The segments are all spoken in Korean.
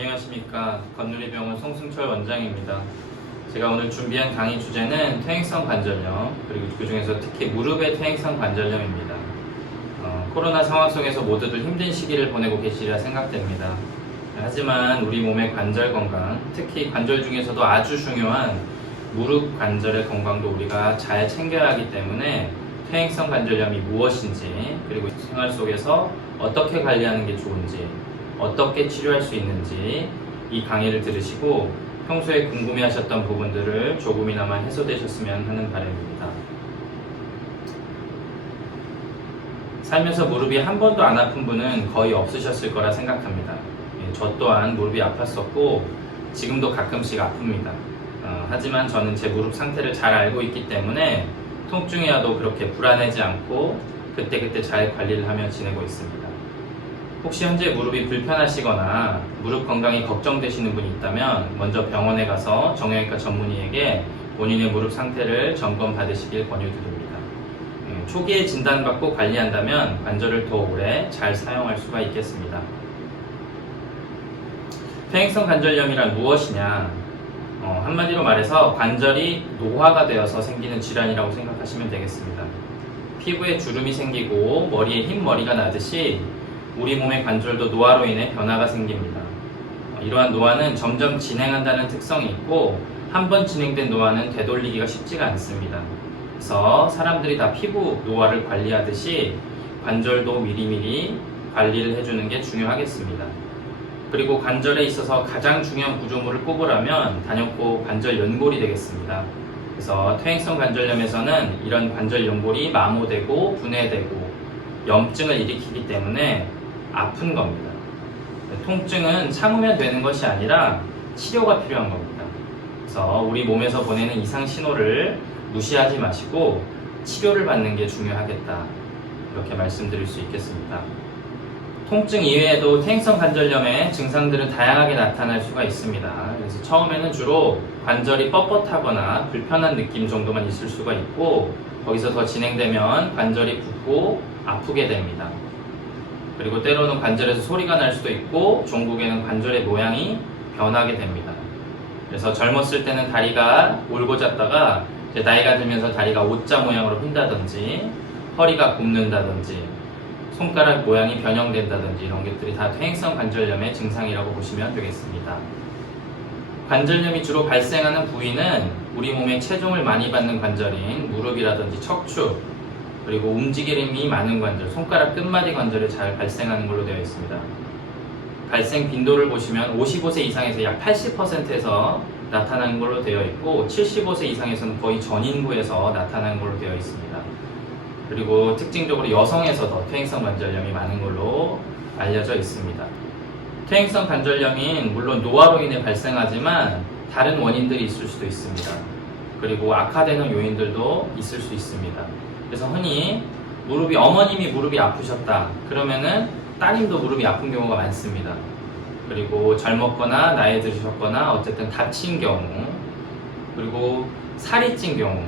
안녕하십니까. 건누리병원 송승철 원장입니다. 제가 오늘 준비한 강의 주제는 퇴행성 관절염, 그리고 그 중에서 특히 무릎의 퇴행성 관절염입니다. 코로나 상황 속에서 모두들 힘든 시기를 보내고 계시리라 생각됩니다. 하지만 우리 몸의 관절 건강, 특히 관절 중에서도 아주 중요한 무릎 관절의 건강도 우리가 잘 챙겨야 하기 때문에 퇴행성 관절염이 무엇인지, 그리고 생활 속에서 어떻게 관리하는 게 좋은지, 어떻게 치료할 수 있는지 이 강의를 들으시고 평소에 궁금해하셨던 부분들을 조금이나마 해소되셨으면 하는 바람입니다. 살면서 무릎이 한 번도 안 아픈 분은 거의 없으셨을 거라 생각합니다. 저 또한 무릎이 아팠었고 지금도 가끔씩 아픕니다. 하지만 저는 제 무릎 상태를 잘 알고 있기 때문에 통증이 와도 그렇게 불안하지 않고 그때그때 잘 관리를 하며 지내고 있습니다. 혹시 현재 무릎이 불편하시거나 무릎 건강이 걱정되시는 분이 있다면 먼저 병원에 가서 정형외과 전문의에게 본인의 무릎 상태를 점검 받으시길 권유드립니다. 초기에 진단받고 관리한다면 관절을 더 오래 잘 사용할 수가 있겠습니다. 퇴행성 관절염이란 무엇이냐? 한마디로 말해서 관절이 노화가 되어서 생기는 질환이라고 생각하시면 되겠습니다. 피부에 주름이 생기고 머리에 흰 머리가 나듯이 우리 몸의 관절도 노화로 인해 변화가 생깁니다. 이러한 노화는 점점 진행한다는 특성이 있고 한 번 진행된 노화는 되돌리기가 쉽지가 않습니다. 그래서 사람들이 다 피부 노화를 관리하듯이 관절도 미리미리 관리를 해주는 게 중요하겠습니다. 그리고 관절에 있어서 가장 중요한 구조물을 꼽으라면 단연코 관절 연골이 되겠습니다. 그래서 퇴행성 관절염에서는 이런 관절 연골이 마모되고 분해되고 염증을 일으키기 때문에 아픈 겁니다. 통증은 참으면 되는 것이 아니라 치료가 필요한 겁니다. 그래서 우리 몸에서 보내는 이상 신호를 무시하지 마시고 치료를 받는 게 중요하겠다. 이렇게 말씀드릴 수 있겠습니다. 통증 이외에도 퇴행성 관절염의 증상들은 다양하게 나타날 수가 있습니다. 그래서 처음에는 주로 관절이 뻣뻣하거나 불편한 느낌 정도만 있을 수가 있고 거기서 더 진행되면 관절이 붓고 아프게 됩니다. 그리고 때로는 관절에서 소리가 날 수도 있고 종국에는 관절의 모양이 변하게 됩니다. 그래서 젊었을 때는 다리가 올고잡다가 이제 나이가 들면서 다리가 O자 모양으로 휜다든지 허리가 굽는다든지 손가락 모양이 변형된다든지 이런 것들이 다 퇴행성 관절염의 증상이라고 보시면 되겠습니다. 관절염이 주로 발생하는 부위는 우리 몸에 체중을 많이 받는 관절인 무릎이라든지 척추, 그리고 움직임이 많은 관절, 손가락 끝마디 관절에 잘 발생하는 걸로 되어 있습니다. 발생 빈도를 보시면 55세 이상에서 약 80%에서 나타나는 걸로 되어 있고 75세 이상에서는 거의 전 인구에서 나타나는 걸로 되어 있습니다. 그리고 특징적으로 여성에서 더 퇴행성 관절염이 많은 걸로 알려져 있습니다. 퇴행성 관절염인 물론 노화로 인해 발생하지만 다른 원인들이 있을 수도 있습니다. 그리고 악화되는 요인들도 있을 수 있습니다. 그래서 흔히 어머님이 무릎이 아프셨다 그러면은 따님도 무릎이 아픈 경우가 많습니다. 그리고 젊었거나 나이 드셨거나 어쨌든 다친 경우, 그리고 살이 찐 경우,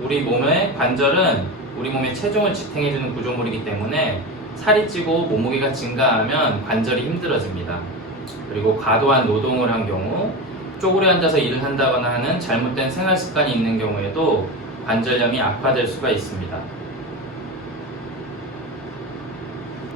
우리 몸의 관절은 우리 몸의 체중을 지탱해주는 구조물이기 때문에 살이 찌고 몸무게가 증가하면 관절이 힘들어집니다. 그리고 과도한 노동을 한 경우, 쪼그려 앉아서 일을 한다거나 하는 잘못된 생활 습관이 있는 경우에도 관절염이 악화될 수가 있습니다.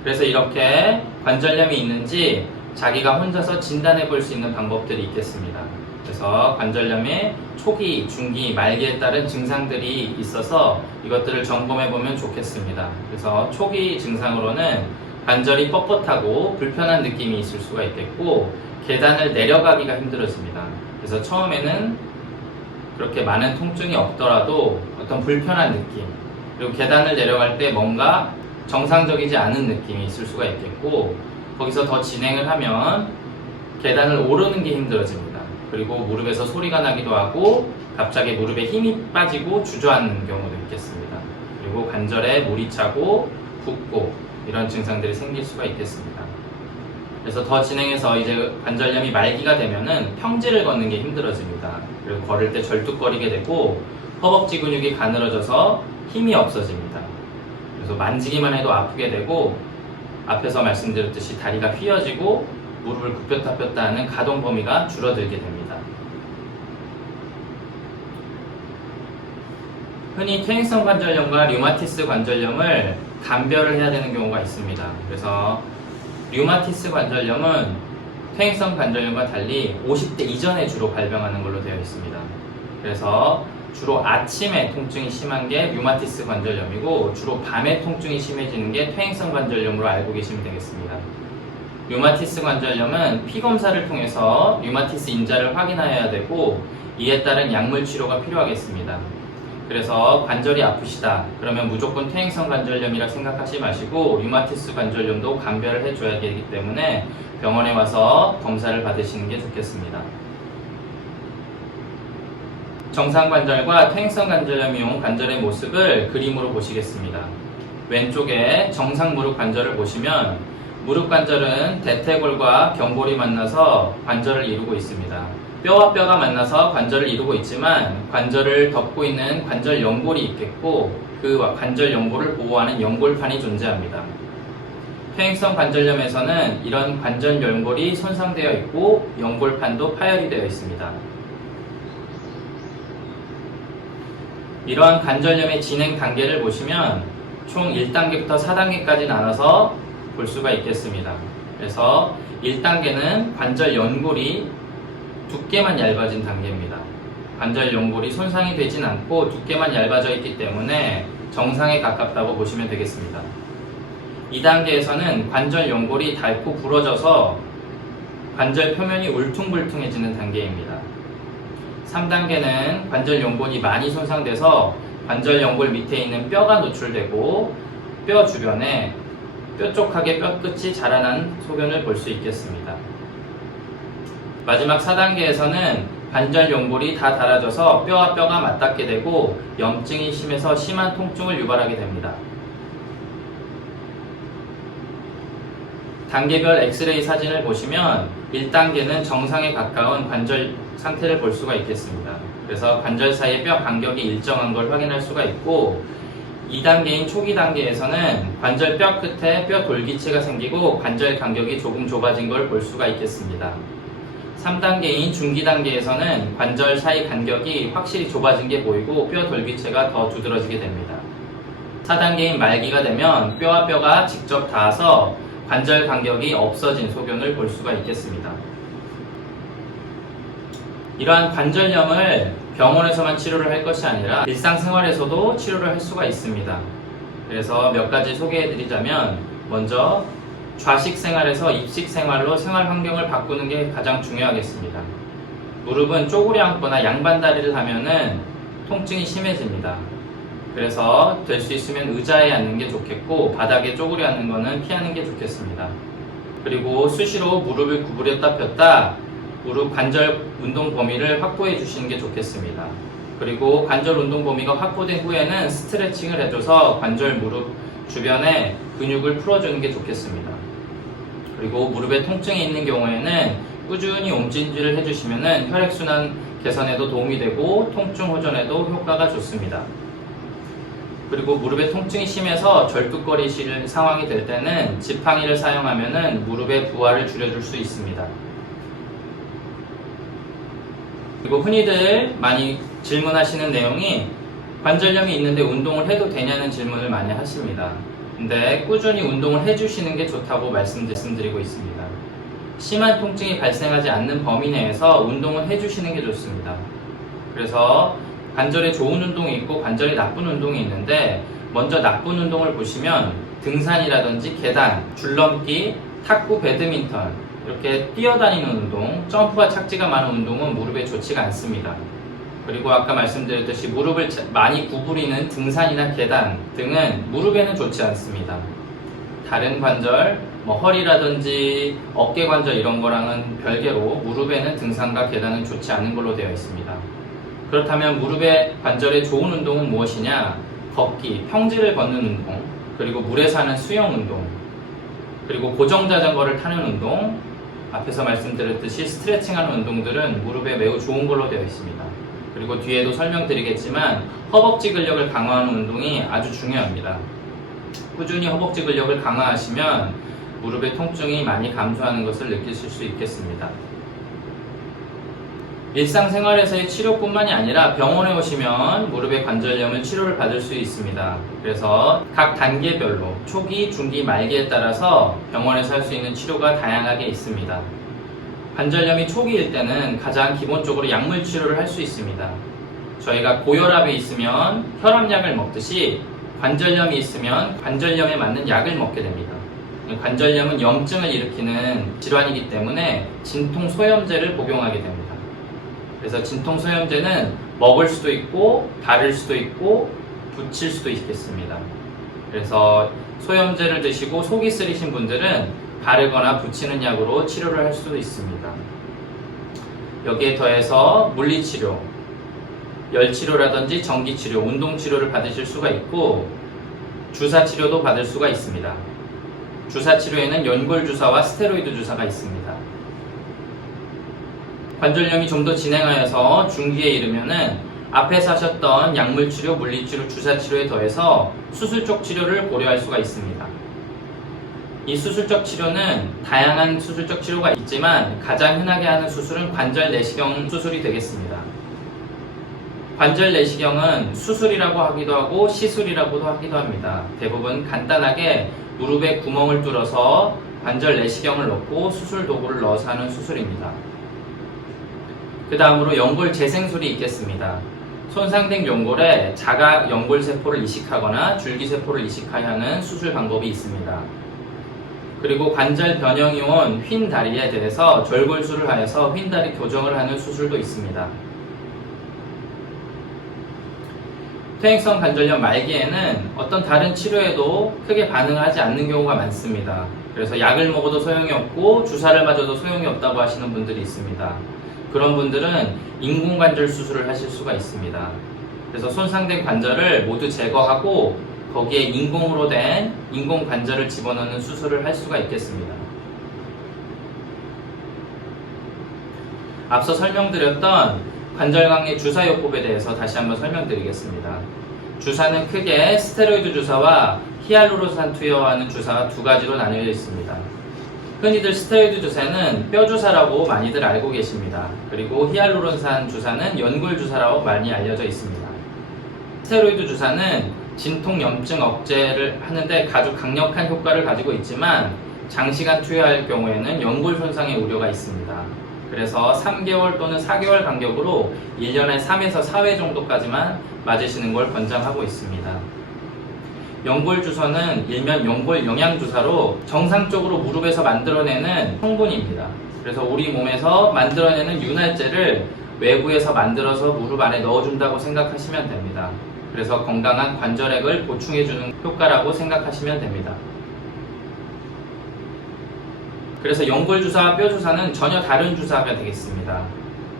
그래서 이렇게 관절염이 있는지 자기가 혼자서 진단해 볼 수 있는 방법들이 있겠습니다. 그래서 관절염의 초기, 중기, 말기에 따른 증상들이 있어서 이것들을 점검해 보면 좋겠습니다. 그래서 초기 증상으로는 관절이 뻣뻣하고 불편한 느낌이 있을 수가 있겠고 계단을 내려가기가 힘들어집니다. 그래서 처음에는 그렇게 많은 통증이 없더라도 어떤 불편한 느낌, 그리고 계단을 내려갈 때 뭔가 정상적이지 않은 느낌이 있을 수가 있겠고 거기서 더 진행을 하면 계단을 오르는 게 힘들어집니다. 그리고 무릎에서 소리가 나기도 하고 갑자기 무릎에 힘이 빠지고 주저앉는 경우도 있겠습니다. 그리고 관절에 물이 차고 붓고 이런 증상들이 생길 수가 있겠습니다. 그래서 더 진행해서 이제 관절염이 말기가 되면은 평지를 걷는 게 힘들어집니다. 그리고 걸을 때 절뚝거리게 되고 허벅지 근육이 가늘어져서 힘이 없어집니다. 그래서 만지기만 해도 아프게 되고 앞에서 말씀드렸듯이 다리가 휘어지고 무릎을 굽혔다 폈다 하는 가동 범위가 줄어들게 됩니다. 흔히 퇴행성 관절염과 류마티스 관절염을 감별을 해야 되는 경우가 있습니다. 그래서 류마티스 관절염은 퇴행성 관절염과 달리 50대 이전에 주로 발병하는 걸로 되어 있습니다. 그래서 주로 아침에 통증이 심한 게 류마티스 관절염이고 주로 밤에 통증이 심해지는 게 퇴행성 관절염으로 알고 계시면 되겠습니다. 류마티스 관절염은 피검사를 통해서 류마티스 인자를 확인해야 되고 이에 따른 약물 치료가 필요하겠습니다. 그래서 관절이 아프시다 그러면 무조건 퇴행성 관절염이라 생각하지 마시고 류마티스 관절염도 감별을 해줘야 되기 때문에 병원에 와서 검사를 받으시는 게 좋겠습니다. 정상 관절과 퇴행성 관절염이 온 관절의 모습을 그림으로 보시겠습니다. 왼쪽에 정상 무릎 관절을 보시면 무릎 관절은 대퇴골과 경골이 만나서 관절을 이루고 있습니다. 뼈와 뼈가 만나서 관절을 이루고 있지만 관절을 덮고 있는 관절 연골이 있겠고 그 관절 연골을 보호하는 연골판이 존재합니다. 퇴행성 관절염에서는 이런 관절 연골이 손상되어 있고 연골판도 파열이 되어 있습니다. 이러한 관절염의 진행 단계를 보시면 총 1단계부터 4단계까지 나눠서 볼 수가 있겠습니다. 그래서 1단계는 관절 연골이 두께만 얇아진 단계입니다. 관절 연골이 손상이 되진 않고 두께만 얇아져 있기 때문에 정상에 가깝다고 보시면 되겠습니다. 2단계에서는 관절 연골이 닳고 부러져서 관절 표면이 울퉁불퉁해지는 단계입니다. 3단계는 관절 연골이 많이 손상돼서 관절 연골 밑에 있는 뼈가 노출되고 뼈 주변에 뾰족하게 뼈끝이 자라난 소견을 볼 수 있겠습니다. 마지막 4단계에서는 관절 연골이 다 닳아져서 뼈와 뼈가 맞닿게 되고 염증이 심해서 심한 통증을 유발하게 됩니다. 단계별 엑스레이 사진을 보시면 1단계는 정상에 가까운 관절 상태를 볼 수가 있겠습니다. 그래서 관절 사이의 뼈 간격이 일정한 걸 확인할 수가 있고 2단계인 초기 단계에서는 관절 뼈 끝에 뼈 돌기체가 생기고 관절 간격이 조금 좁아진 걸 볼 수가 있겠습니다. 3단계인 중기 단계에서는 관절 사이 간격이 확실히 좁아진 게 보이고 뼈 돌기체가 더 두드러지게 됩니다. 4단계인 말기가 되면 뼈와 뼈가 직접 닿아서 관절 간격이 없어진 소견을 볼 수가 있겠습니다. 이러한 관절염을 병원에서만 치료를 할 것이 아니라 일상생활에서도 치료를 할 수가 있습니다. 그래서 몇 가지 소개해드리자면 먼저 좌식 생활에서 입식 생활로 생활 환경을 바꾸는 게 가장 중요하겠습니다. 무릎은 쪼그려 앉거나 양반 다리를 하면은 통증이 심해집니다. 그래서 될 수 있으면 의자에 앉는 게 좋겠고 바닥에 쪼그려 앉는 거는 피하는 게 좋겠습니다. 그리고 수시로 무릎을 구부렸다 폈다 무릎 관절 운동 범위를 확보해 주시는 게 좋겠습니다. 그리고 관절 운동 범위가 확보된 후에는 스트레칭을 해줘서 관절 무릎 주변에 근육을 풀어주는 게 좋겠습니다. 그리고 무릎에 통증이 있는 경우에는 꾸준히 옴찜질을 해주시면 혈액순환 개선에도 도움이 되고 통증 호전에도 효과가 좋습니다. 그리고 무릎에 통증이 심해서 절뚝거리실 상황이 될 때는 지팡이를 사용하면 무릎의 부하를 줄여줄 수 있습니다. 그리고 흔히들 많이 질문하시는 내용이 관절염이 있는데 운동을 해도 되냐는 질문을 많이 하십니다. 근데 꾸준히 운동을 해주시는 게 좋다고 말씀드리고 있습니다. 심한 통증이 발생하지 않는 범위 내에서 운동을 해주시는 게 좋습니다. 그래서 관절에 좋은 운동이 있고 관절에 나쁜 운동이 있는데 먼저 나쁜 운동을 보시면 등산이라든지 계단, 줄넘기, 탁구, 배드민턴 이렇게 뛰어다니는 운동, 점프와 착지가 많은 운동은 무릎에 좋지가 않습니다. 그리고 아까 말씀드렸듯이 무릎을 많이 구부리는 등산이나 계단 등은 무릎에는 좋지 않습니다. 다른 관절, 허리라든지 어깨 관절 이런 거랑은 별개로 무릎에는 등산과 계단은 좋지 않은 걸로 되어 있습니다. 그렇다면 무릎의 관절에 좋은 운동은 무엇이냐? 걷기, 평지를 걷는 운동, 그리고 물에서 하는 수영 운동, 그리고 고정 자전거를 타는 운동, 앞에서 말씀드렸듯이 스트레칭하는 운동들은 무릎에 매우 좋은 걸로 되어 있습니다. 그리고 뒤에도 설명드리겠지만 허벅지 근력을 강화하는 운동이 아주 중요합니다. 꾸준히 허벅지 근력을 강화하시면 무릎의 통증이 많이 감소하는 것을 느끼실 수 있겠습니다. 일상생활에서의 치료뿐만이 아니라 병원에 오시면 무릎의 관절염은 치료를 받을 수 있습니다. 그래서 각 단계별로 초기, 중기, 말기에 따라서 병원에서 할 수 있는 치료가 다양하게 있습니다. 관절염이 초기일 때는 가장 기본적으로 약물 치료를 할 수 있습니다. 저희가 고혈압이 있으면 혈압약을 먹듯이 관절염이 있으면 관절염에 맞는 약을 먹게 됩니다. 관절염은 염증을 일으키는 질환이기 때문에 진통소염제를 복용하게 됩니다. 그래서 진통소염제는 먹을 수도 있고 바를 수도 있고 붙일 수도 있겠습니다. 그래서 소염제를 드시고 속이 쓰리신 분들은 바르거나 붙이는 약으로 치료를 할 수도 있습니다. 여기에 더해서 물리치료, 열치료라든지 전기치료, 운동치료를 받으실 수가 있고 주사치료도 받을 수가 있습니다. 주사치료에는 연골주사와 스테로이드 주사가 있습니다. 관절염이 좀 더 진행하여서 중기에 이르면은 앞에서 하셨던 약물치료, 물리치료, 주사치료에 더해서 수술적 치료를 고려할 수가 있습니다. 이 수술적 치료는 다양한 수술적 치료가 있지만 가장 흔하게 하는 수술은 관절 내시경 수술이 되겠습니다. 관절 내시경은 수술이라고 하기도 하고 시술이라고도 하기도 합니다. 대부분 간단하게 무릎에 구멍을 뚫어서 관절 내시경을 넣고 수술 도구를 넣어서 하는 수술입니다. 그 다음으로 연골 재생술이 있겠습니다. 손상된 연골에 자가 연골세포를 이식하거나 줄기세포를 이식하여 하는 수술 방법이 있습니다. 그리고 관절 변형이 온 휜 다리에 대해서 절골술을 하여서 휜 다리 교정을 하는 수술도 있습니다. 퇴행성 관절염 말기에는 어떤 다른 치료에도 크게 반응하지 않는 경우가 많습니다. 그래서 약을 먹어도 소용이 없고 주사를 맞아도 소용이 없다고 하시는 분들이 있습니다. 그런 분들은 인공관절 수술을 하실 수가 있습니다. 그래서 손상된 관절을 모두 제거하고 거기에 인공으로 된 인공관절을 집어넣는 수술을 할 수가 있겠습니다. 앞서 설명드렸던 관절강의 주사요법에 대해서 다시 한번 설명드리겠습니다. 주사는 크게 스테로이드 주사와 히알루론산 투여하는 주사가 두 가지로 나뉘어 있습니다. 흔히들 스테로이드 주사는 뼈 주사라고 많이들 알고 계십니다. 그리고 히알루론산 주사는 연골 주사라고 많이 알려져 있습니다. 스테로이드 주사는 진통 염증 억제를 하는데 아주 강력한 효과를 가지고 있지만 장시간 투여할 경우에는 연골 손상의 우려가 있습니다. 그래서 3개월 또는 4개월 간격으로 1년에 3에서 4회 정도까지만 맞으시는 걸 권장하고 있습니다. 연골 주사는 일명 연골 영양주사로 정상적으로 무릎에서 만들어내는 성분입니다. 그래서 우리 몸에서 만들어내는 윤활제를 외부에서 만들어서 무릎 안에 넣어준다고 생각하시면 됩니다. 그래서 건강한 관절액을 보충해주는 효과라고 생각하시면 됩니다. 그래서 연골 주사와 뼈 주사는 전혀 다른 주사가 되겠습니다.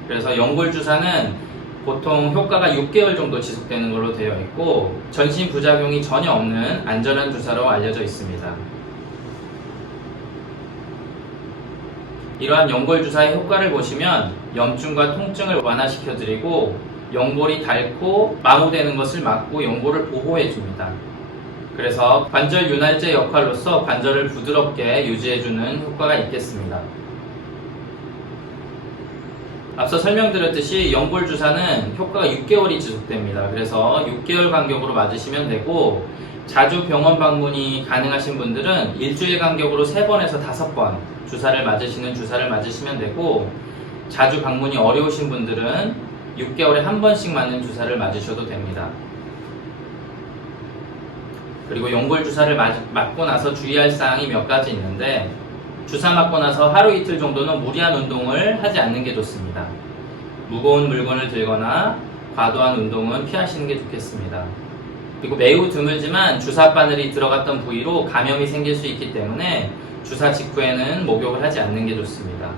그래서 연골 주사는 보통 효과가 6개월 정도 지속되는 걸로 되어 있고 전신 부작용이 전혀 없는 안전한 주사로 알려져 있습니다. 이러한 연골 주사의 효과를 보시면 염증과 통증을 완화시켜 드리고 연골이 닳고 마모되는 것을 막고 연골을 보호해 줍니다. 그래서 관절 윤활제 역할로서 관절을 부드럽게 유지해주는 효과가 있겠습니다. 앞서 설명드렸듯이 연골 주사는 효과가 6개월이 지속됩니다. 그래서 6개월 간격으로 맞으시면 되고 자주 병원 방문이 가능하신 분들은 일주일 간격으로 3번에서 5번 주사를 맞으시면 되고 자주 방문이 어려우신 분들은 6개월에 한 번씩 맞는 주사를 맞으셔도 됩니다. 그리고 연골 주사를 맞고 나서 주의할 사항이 몇 가지 있는데 주사 맞고 나서 하루 이틀 정도는 무리한 운동을 하지 않는 게 좋습니다. 무거운 물건을 들거나 과도한 운동은 피하시는 게 좋겠습니다. 그리고 매우 드물지만 주사 바늘이 들어갔던 부위로 감염이 생길 수 있기 때문에 주사 직후에는 목욕을 하지 않는 게 좋습니다.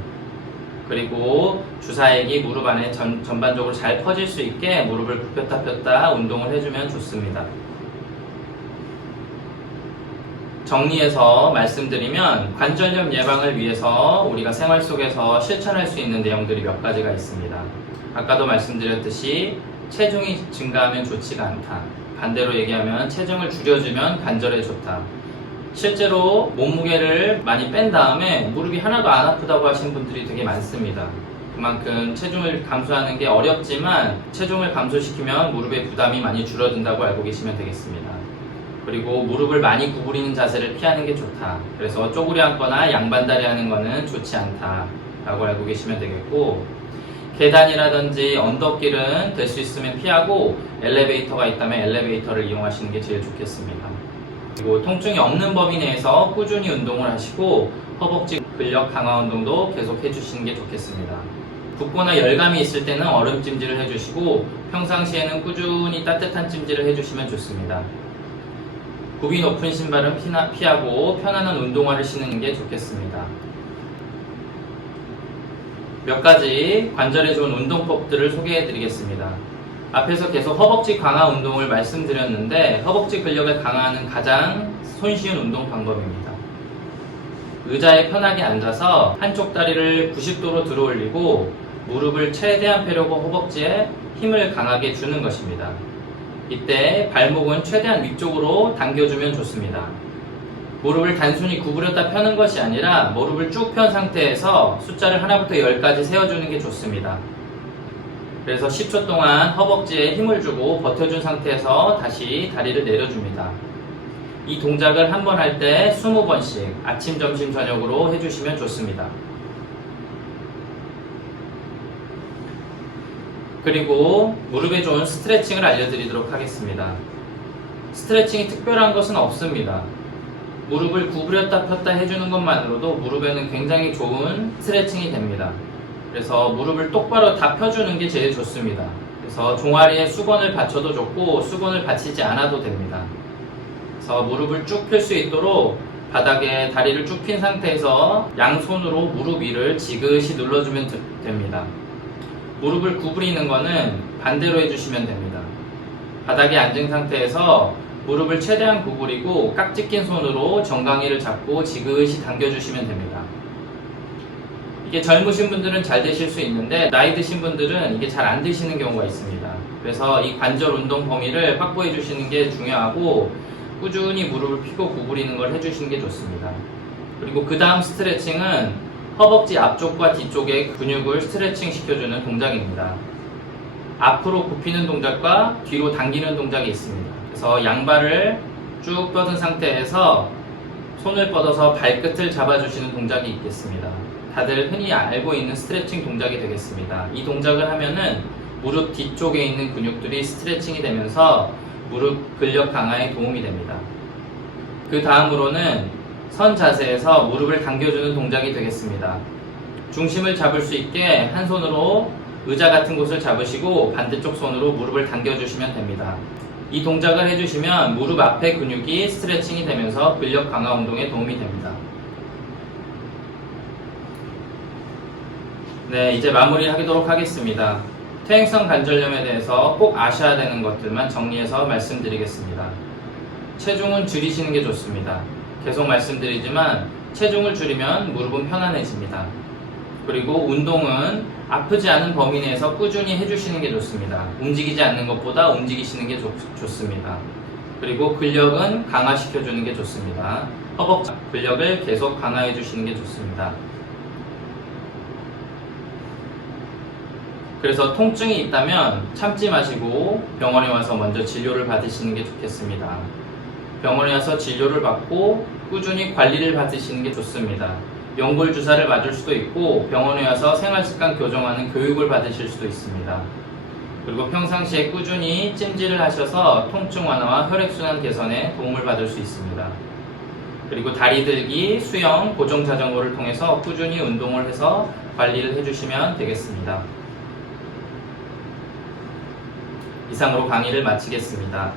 그리고 주사액이 무릎 안에 전반적으로 잘 퍼질 수 있게 무릎을 굽혔다 폈다 운동을 해주면 좋습니다. 정리해서 말씀드리면 관절염 예방을 위해서 우리가 생활 속에서 실천할 수 있는 내용들이 몇 가지가 있습니다. 아까도 말씀드렸듯이 체중이 증가하면 좋지가 않다. 반대로 얘기하면 체중을 줄여주면 관절에 좋다. 실제로 몸무게를 많이 뺀 다음에 무릎이 하나도 안 아프다고 하시는 분들이 되게 많습니다. 그만큼 체중을 감소하는 게 어렵지만 체중을 감소시키면 무릎의 부담이 많이 줄어든다고 알고 계시면 되겠습니다. 그리고 무릎을 많이 구부리는 자세를 피하는 게 좋다. 그래서 쪼그려 앉거나 양반다리 하는 거는 좋지 않다 라고 알고 계시면 되겠고, 계단이라든지 언덕길은 될 수 있으면 피하고 엘리베이터가 있다면 엘리베이터를 이용하시는 게 제일 좋겠습니다. 그리고 통증이 없는 범위 내에서 꾸준히 운동을 하시고 허벅지 근력 강화 운동도 계속 해주시는 게 좋겠습니다. 붓거나 열감이 있을 때는 얼음 찜질을 해주시고 평상시에는 꾸준히 따뜻한 찜질을 해주시면 좋습니다. 굽이 높은 신발은 피하고 편안한 운동화를 신는 게 좋겠습니다. 몇 가지 관절에 좋은 운동법들을 소개해 드리겠습니다. 앞에서 계속 허벅지 강화 운동을 말씀드렸는데 허벅지 근력을 강화하는 가장 손쉬운 운동 방법입니다. 의자에 편하게 앉아서 한쪽 다리를 90도로 들어 올리고 무릎을 최대한 펴려고 허벅지에 힘을 강하게 주는 것입니다. 이때 발목은 최대한 위쪽으로 당겨주면 좋습니다. 무릎을 단순히 구부렸다 펴는 것이 아니라 무릎을 쭉 편 상태에서 숫자를 하나부터 10까지 세워주는 게 좋습니다. 그래서 10초 동안 허벅지에 힘을 주고 버텨준 상태에서 다시 다리를 내려줍니다. 이 동작을 한 번 할 때 20번씩 아침, 점심, 저녁으로 해주시면 좋습니다. 그리고 무릎에 좋은 스트레칭을 알려드리도록 하겠습니다. 스트레칭이 특별한 것은 없습니다. 무릎을 구부렸다 폈다 해주는 것만으로도 무릎에는 굉장히 좋은 스트레칭이 됩니다. 그래서 무릎을 똑바로 다 펴주는 게 제일 좋습니다. 그래서 종아리에 수건을 받쳐도 좋고 수건을 받치지 않아도 됩니다. 그래서 무릎을 쭉 펼 수 있도록 바닥에 다리를 쭉 핀 상태에서 양손으로 무릎 위를 지그시 눌러주면 됩니다. 무릎을 구부리는 거는 반대로 해주시면 됩니다. 바닥에 앉은 상태에서 무릎을 최대한 구부리고 깍지 낀 손으로 정강이를 잡고 지그시 당겨주시면 됩니다. 이게 젊으신 분들은 잘 되실 수 있는데 나이 드신 분들은 이게 잘 안 되시는 경우가 있습니다. 그래서 이 관절 운동 범위를 확보해 주시는 게 중요하고 꾸준히 무릎을 펴고 구부리는 걸 해주시는 게 좋습니다. 그리고 그 다음 스트레칭은 허벅지 앞쪽과 뒤쪽의 근육을 스트레칭 시켜주는 동작입니다. 앞으로 굽히는 동작과 뒤로 당기는 동작이 있습니다. 그래서 양발을 쭉 뻗은 상태에서 손을 뻗어서 발끝을 잡아주시는 동작이 있겠습니다. 다들 흔히 알고 있는 스트레칭 동작이 되겠습니다. 이 동작을 하면은 무릎 뒤쪽에 있는 근육들이 스트레칭이 되면서 무릎 근력 강화에 도움이 됩니다. 그 다음으로는 선 자세에서 무릎을 당겨주는 동작이 되겠습니다. 중심을 잡을 수 있게 한 손으로 의자 같은 곳을 잡으시고 반대쪽 손으로 무릎을 당겨주시면 됩니다. 이 동작을 해주시면 무릎 앞의 근육이 스트레칭이 되면서 근력 강화 운동에 도움이 됩니다. 네, 이제 마무리하도록 하겠습니다. 퇴행성 관절염에 대해서 꼭 아셔야 되는 것들만 정리해서 말씀드리겠습니다. 체중은 줄이시는 게 좋습니다. 계속 말씀드리지만 체중을 줄이면 무릎은 편안해집니다. 그리고 운동은 아프지 않은 범위 내에서 꾸준히 해주시는 게 좋습니다. 움직이지 않는 것보다 움직이시는 게 좋습니다. 그리고 근력은 강화시켜주는 게 좋습니다. 허벅지 근력을 계속 강화해 주시는 게 좋습니다. 그래서 통증이 있다면 참지 마시고 병원에 와서 먼저 진료를 받으시는 게 좋겠습니다. 병원에 와서 진료를 받고 꾸준히 관리를 받으시는 게 좋습니다. 연골 주사를 맞을 수도 있고 병원에 와서 생활습관 교정하는 교육을 받으실 수도 있습니다. 그리고 평상시에 꾸준히 찜질을 하셔서 통증 완화와 혈액순환 개선에 도움을 받을 수 있습니다. 그리고 다리 들기, 수영, 고정 자전거를 통해서 꾸준히 운동을 해서 관리를 해주시면 되겠습니다. 이상으로 강의를 마치겠습니다.